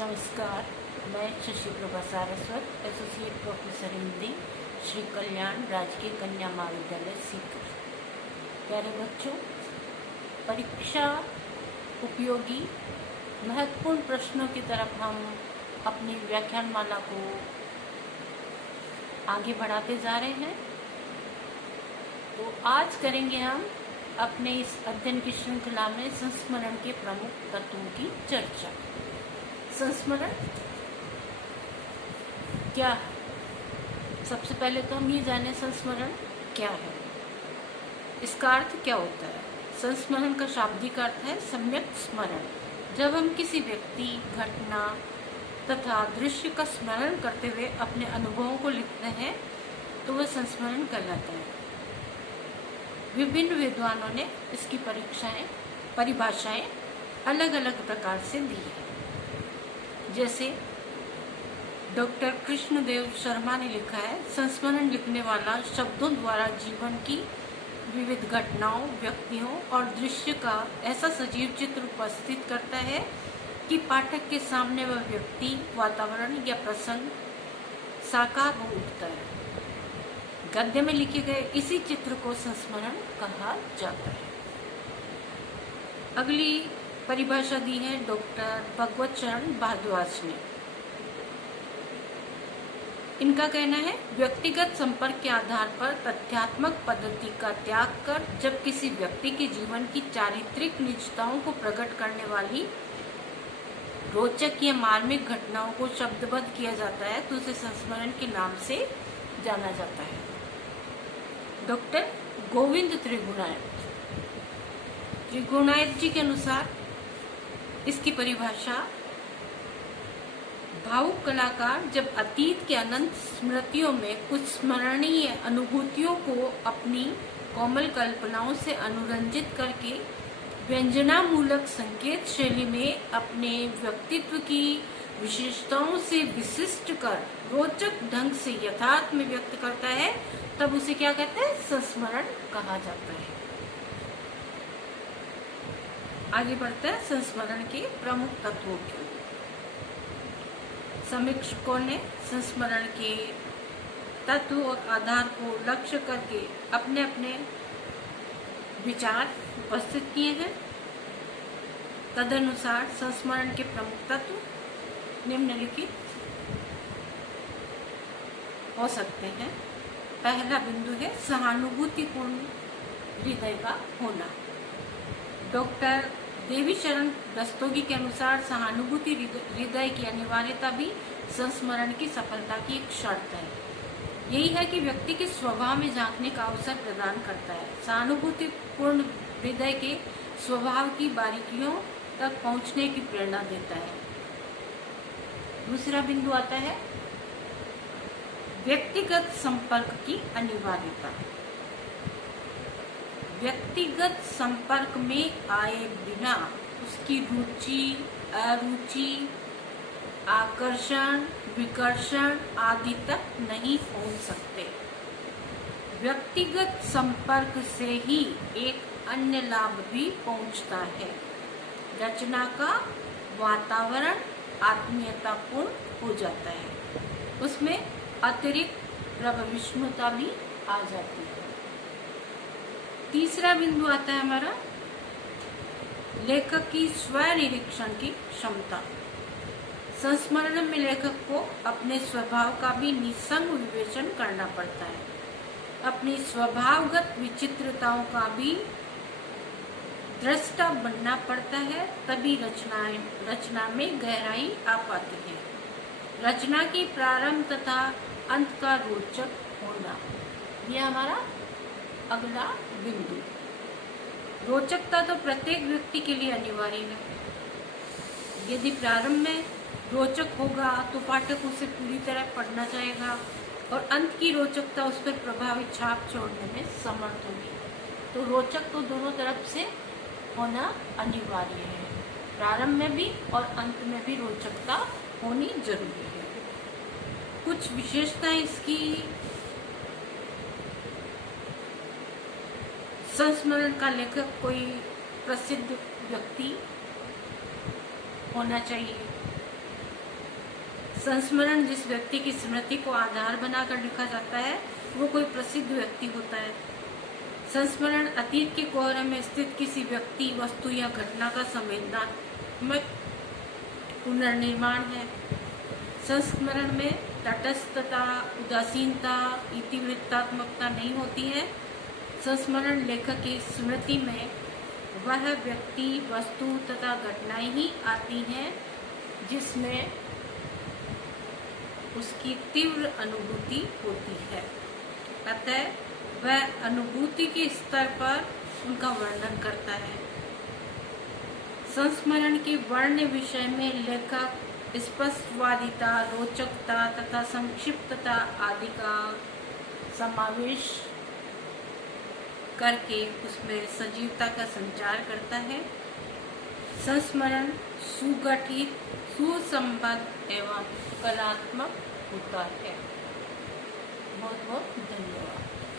नमस्कार, मैं Shashi Prabha Saraswat, associate professor Hindi, Shri Kalyan राजकीय कन्या महाविद्यालय सीकर। प्यारे बच्चों, परीक्षा उपयोगी महत्वपूर्ण प्रश्नों की तरफ हम अपनी व्याख्यानमाला को आगे बढ़ाते जा रहे हैं। तो आज करेंगे हम अपने इस अध्ययन की श्रृंखला में संस्मरण के प्रमुख तत्वों की चर्चा। संस्मरण क्या है? सबसे पहले तो हम ये जाने संस्मरण क्या है, इसका अर्थ क्या होता है। संस्मरण का शाब्दिक अर्थ है सम्यक स्मरण। जब हम किसी व्यक्ति, घटना तथा दृश्य का स्मरण करते हुए अपने अनुभवों को लिखते हैं तो वह संस्मरण कहलाता है। विभिन्न विद्वानों ने इसकी परिभाषाएं अलग अलग प्रकार से दी है। जैसे डॉक्टर कृष्णदेव शर्मा ने लिखा है, संस्मरण लिखने वाला शब्दों द्वारा जीवन की विविध घटनाओं, व्यक्तियों और दृश्य का ऐसा सजीव चित्र उपस्थित करता है कि पाठक के सामने वह व्यक्ति, वातावरण या प्रसंग साकार हो उठता है। गद्य में लिखे गए इसी चित्र को संस्मरण कहा जाता है। अगली परिभाषा दी है डॉक्टर भगवत चरण भारद्वाज ने। इनका कहना है, व्यक्तिगत संपर्क के आधार पर तथ्यात्मक पद्धति का त्याग कर जब किसी व्यक्ति के जीवन की चारित्रिक निजताओं को प्रकट करने वाली रोचक या मार्मिक घटनाओं को शब्दबद्ध किया जाता है तो उसे संस्मरण के नाम से जाना जाता है। डॉक्टर गोविंद त्रिगुणायत जी के अनुसार इसकी परिभाषा, भावुक कलाकार जब अतीत के अनंत स्मृतियों में कुछ स्मरणीय अनुभूतियों को अपनी कोमल कल्पनाओं से अनुरंजित करके व्यंजनामूलक संकेत शैली में अपने व्यक्तित्व की विशेषताओं से विशिष्ट कर रोचक ढंग से यथार्थ में व्यक्त करता है, तब उसे क्या कहते हैं? संस्मरण कहा जाता है। आगे बढ़ते हैं संस्मरण के प्रमुख तत्वों की। समीक्षकों ने संस्मरण के तत्व और आधार को लक्ष्य करके अपने अपने विचार उपस्थित किए हैं। तदनुसार संस्मरण के प्रमुख तत्व निम्नलिखित हो सकते हैं। पहला बिंदु है सहानुभूतिपूर्ण हृदय का होना। डॉक्टर देवी शरण दस्तोगी के अनुसार सहानुभूति हृदय की अनिवार्यता भी संस्मरण की सफलता की एक शर्त है। यही है कि व्यक्ति के स्वभाव में झांकने का अवसर प्रदान करता है। सहानुभूतिपूर्ण हृदय के स्वभाव की बारीकियों तक पहुंचने की प्रेरणा देता है। दूसरा बिंदु आता है व्यक्तिगत संपर्क की अनिवार्यता। व्यक्तिगत संपर्क में आए बिना उसकी रुचि, अरुचि, आकर्षण, विकर्षण आदि तक नहीं पहुंच सकते। व्यक्तिगत संपर्क से ही एक अन्य लाभ भी पहुंचता है। रचना का वातावरण आत्मीयतापूर्ण हो जाता है, उसमें अतिरिक्त प्रभविष्णुता भी आ जाती है। तीसरा बिंदु आता है हमारा लेखक की स्व निरीक्षण की क्षमता। संस्मरण में लेखक को अपने स्वभाव का भी निसंग विवेचन करना पड़ता है। अपनी स्वभावगत विचित्रताओं का भी दृष्टा बनना पड़ता है, तभी रचना में गहराई आ पाती है। रचना की प्रारंभ तथा अंत का रोचक होना, यह हमारा अगला बिंदु। रोचकता तो प्रत्येक व्यक्ति के लिए अनिवार्य है। यदि प्रारंभ में रोचक होगा तो पाठक उसे पूरी तरह पढ़ना चाहेगा और अंत की रोचकता उस पर प्रभावी छाप छोड़ने में समर्थ होगी। तो रोचक तो दोनों तरफ से होना अनिवार्य है। प्रारंभ में भी और अंत में भी रोचकता होनी जरूरी है। कुछ विशेषताएं इसकी संस्मरण का लेखक कोई प्रसिद्ध व्यक्ति होना चाहिए। संस्मरण जिस व्यक्ति की स्मृति को आधार बनाकर लिखा जाता है वो कोई प्रसिद्ध व्यक्ति होता है। संस्मरण अतीत के कोहरे में स्थित किसी व्यक्ति, वस्तु या घटना का संवेदनात्मक पुनर्निर्माण है। संस्मरण में तटस्थता, उदासीनता, इतिवृत्तात्मकता नहीं होती है। संस्मरण लेखक की स्मृति में वह व्यक्ति, वस्तु तथा घटनाएं ही आती हैं जिसमें उसकी तीव्र अनुभूति होती है। अतः वह अनुभूति के स्तर पर उनका वर्णन करता है। संस्मरण के वर्ण विषय में लेखक स्पष्टवादिता, रोचकता तथा संक्षिप्तता आदि का समावेश करके उसमें सजीवता का संचार करता है। संस्मरण सुगठित, सुसंबद्ध एवं कलात्मक होता है। बहुत बहुत धन्यवाद।